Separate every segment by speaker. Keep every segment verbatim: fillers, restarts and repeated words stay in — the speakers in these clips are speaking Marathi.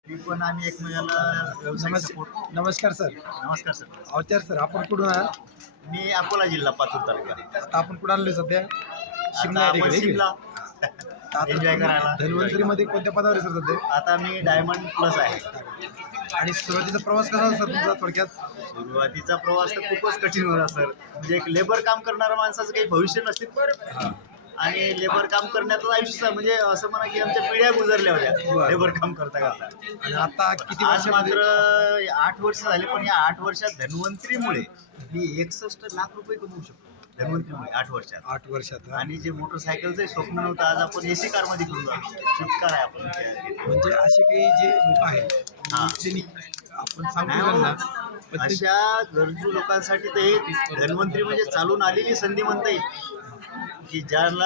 Speaker 1: मी पण आम्ही एकमेकाला व्यवसाय
Speaker 2: नमस्
Speaker 1: सपोर्ट.
Speaker 2: नमस्कार सर.
Speaker 1: नमस्कार सर.
Speaker 2: अवचार सर, आपण कुठून आहात?
Speaker 1: मी अकोला जिल्हा पातूर तालुका.
Speaker 2: आता आपण कुठं आलोय सध्या?
Speaker 1: आता
Speaker 2: शिमला या
Speaker 1: आपण
Speaker 2: ठिकाणी,
Speaker 1: शिमला
Speaker 2: आता
Speaker 1: एन्जॉय
Speaker 2: तुम्ही
Speaker 1: करायला.
Speaker 2: धन्वंतरीमध्ये कोणत्या पदावर आहे सर सध्या?
Speaker 1: आता मी डायमंड प्लस आहे.
Speaker 2: आणि सुरुवातीचा प्रवास कसा होता सर तुमचा थोडक्यात?
Speaker 1: सुरुवातीचा प्रवास तर खूपच कठीण होता सर. म्हणजे एक लेबर काम करणाऱ्या माणसाचं काही भविष्य नसते
Speaker 2: हां.
Speaker 1: आणि लेबर काम करण्याचं आयुष्य म्हणजे असं म्हणा की आमच्या पिढ्या गुजरल्या होत्या
Speaker 2: बरं.
Speaker 1: लेबर काम करता करता.
Speaker 2: आणि आता किती
Speaker 1: आज
Speaker 2: वर्षामध्ये?
Speaker 1: मात्र आठ वर्ष झाले, पण या आठ वर्षात धन्वंतरीमुळे मी एकसष्ट लाख रुपये कमवू शकतो. धन्वंतरीमुळे आठ वर्षात.
Speaker 2: आठ वर्षात हा.
Speaker 1: आणि जे मोटरसायकलचं स्वप्न नव्हतं, आज आपण एसी कार मध्ये करून स्विफ्ट कार आहे आपण.
Speaker 2: म्हणजे असे काही जे लोक आहेत
Speaker 1: हां.
Speaker 2: त्यांनी आपण सांगू
Speaker 1: नाही
Speaker 2: त्यांना
Speaker 1: हो.
Speaker 2: पण ते-
Speaker 1: अशा गरजू लोकांसाठी तर हे धन्वंतरी म्हणजे चालून आलेली संधी म्हणता येईल की ज्याला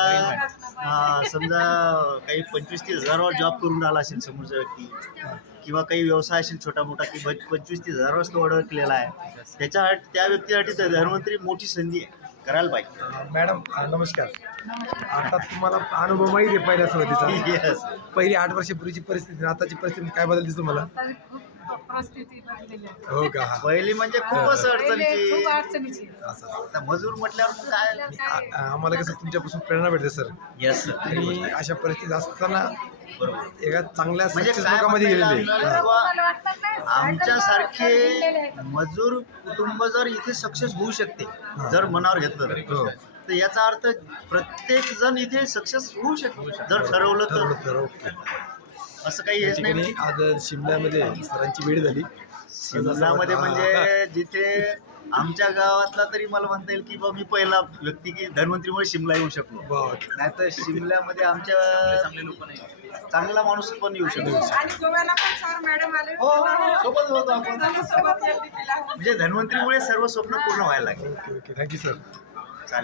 Speaker 1: अं, समजा काही पंचवीस तीस हजारावर जॉब करून आला असेल समोरचा व्यक्ती, किंवा काही व्यवसाय असेल छोटा मोठा की पंचवीस तीस हजारावर तो अडकलेला आहे, त्याच्या त्या व्यक्तीसाठी तर धन्वंतरी मोठी संधी आहे, करायला पाहिजे.
Speaker 2: मॅडम नमस्कार. आता तुम्हाला अनुभव माहिती आहे पहिल्या सुरुवातीचा.
Speaker 1: येस.
Speaker 2: पहिली आठ वर्षापूर्वीची परिस्थिती आणि आताची परिस्थिती काय बदलते तुम्हाला?
Speaker 3: आता खूप परिस्थिती बदललेली आहे.
Speaker 2: हो का? हा.
Speaker 1: पहिली म्हणजे खूपच
Speaker 3: पहिले
Speaker 1: अडचणची.
Speaker 3: खूप अडचणीची आहे.
Speaker 2: असं असं.
Speaker 1: आता मजूर म्हटल्यावर काय.
Speaker 2: आ- आ- आम्हाला कसं तुमच्यापासून प्रेरणा भेटते सर.
Speaker 1: Yes sir.
Speaker 2: आणि अशा परिस्थितीत असताना
Speaker 1: बरोबर.
Speaker 2: एका चांगल्या
Speaker 1: म्हणजे
Speaker 2: सक्सेस
Speaker 1: काय
Speaker 2: लोकांमध्ये
Speaker 1: म्हणता
Speaker 2: गेलेले
Speaker 1: येईल
Speaker 2: आहे.
Speaker 1: आपल्याला?
Speaker 3: तुम्हाला वाटतं नाही,
Speaker 1: आमच्यासारखे
Speaker 3: सायकलवर गेलेले
Speaker 1: मजूर कुटुंब जर इथे सक्सेस होऊ शकते,
Speaker 2: हा.
Speaker 1: जर मनावर घेतलं
Speaker 2: हो.
Speaker 1: तर तर याचा अर्थ प्रत्येक जण इथे सक्सेस होऊ शकतो जर ठरवलं तर.
Speaker 2: ठरवलं तर ओके.
Speaker 1: असं काही
Speaker 2: या
Speaker 1: हेच
Speaker 2: ठिकाणी
Speaker 1: नाही.
Speaker 2: आज शिमल्यामध्ये सरांची भेट झाली.
Speaker 1: शिमलामध्ये म्हणजे जिथे आमच्या गावातला तरी मला म्हणता येईल की बा मी पहिला व्यक्ती की धन्वंतरीमुळे शिमला येऊ शकलो.
Speaker 2: वा.
Speaker 1: नाही तर शिमल्यामध्ये आमच्या चांगले लोक नाही, चांगला माणूस पण येऊ शकतो.
Speaker 4: आणि गोव्याला पण सर मॅडम आले
Speaker 1: हो, सोबत होतो आपण.
Speaker 4: सोबत यांनी केला.
Speaker 1: म्हणजे धन्वंतरीमुळे सर्व स्वप्न पूर्ण व्हायला लागले.
Speaker 2: Okay okay thank you sir.